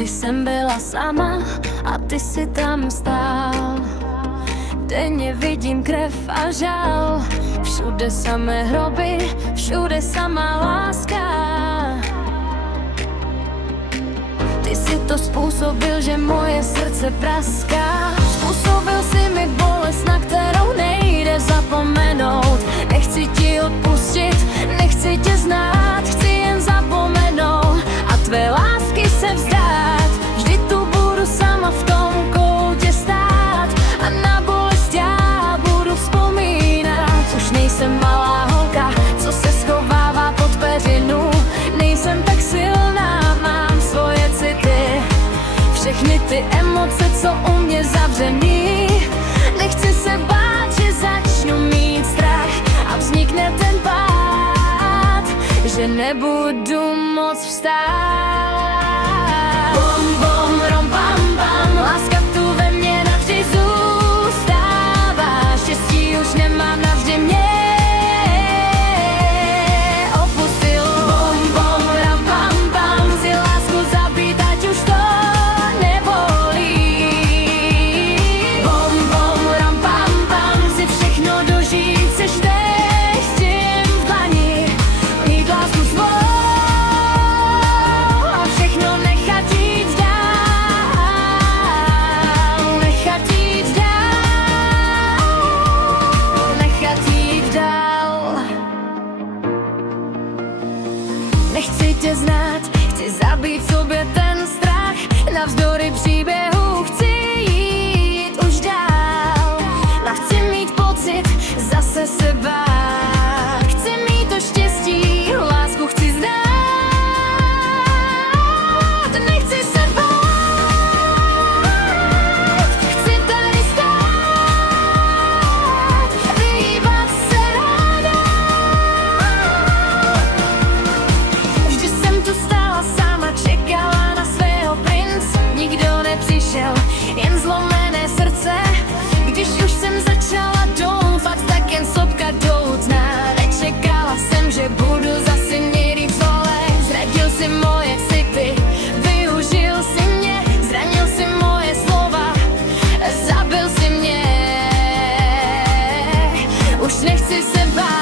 Vždy jsem byla sama a ty si tam stál. Denně vidím krev a žal, všude samé hroby, všude samá láska. Ty si to způsobil, že moje srdce praská. Způsobil si mi bolest, na kterou nejde zapomenout. Nechci ti odpustit, nechci tě znát, chci jen zapomenout a tvé lásky se vzdát. Vždy tu budu sama v tom koutě stát a na bolest já budu vzpomínat. Už nejsem malá holka, co se schovává pod peřinu. Nejsem tak silná, mám svoje city, všechny ty emoce, co u mě zavřený. Nechci se bát, že začnu mít strach a vznikne ten pád, že nebudu moc vstát. Bom, bom, rom, bam, bam, láska tu ve mně navždy zůstává. Štěstí už nemám, navždy mě opustil. Bom, bom, rom, bam, bam, si lásku zabít, ať už to nebolí. Bom, bom, rom, bam, bam, si všechno dožít, se štěstím v dlani, mít lásku svou a všechno nechat jít dál, nechat jít dál, nechat jít dál. Nechci tě znát, chci zabít sobě ten strach, navzdory příběhu chci jít už dál. A chci mít pocit zase se bát, chci mít to štěstí, lásku chci znát. Nechci se bát, chci tady stát, vyhýbat se ráda. Vždy jsem tu stála sama, čekala na svého prince. Nikdo nepřišel, jen zlomené srdce. Když už jsem začala doufat, tak jen sopka do dna. Nečekala jsem, že budu zase někdy v zole. Zradil si moje city, využil si mě, zranil si moje slova, zabil si mě. Už nechci se bát.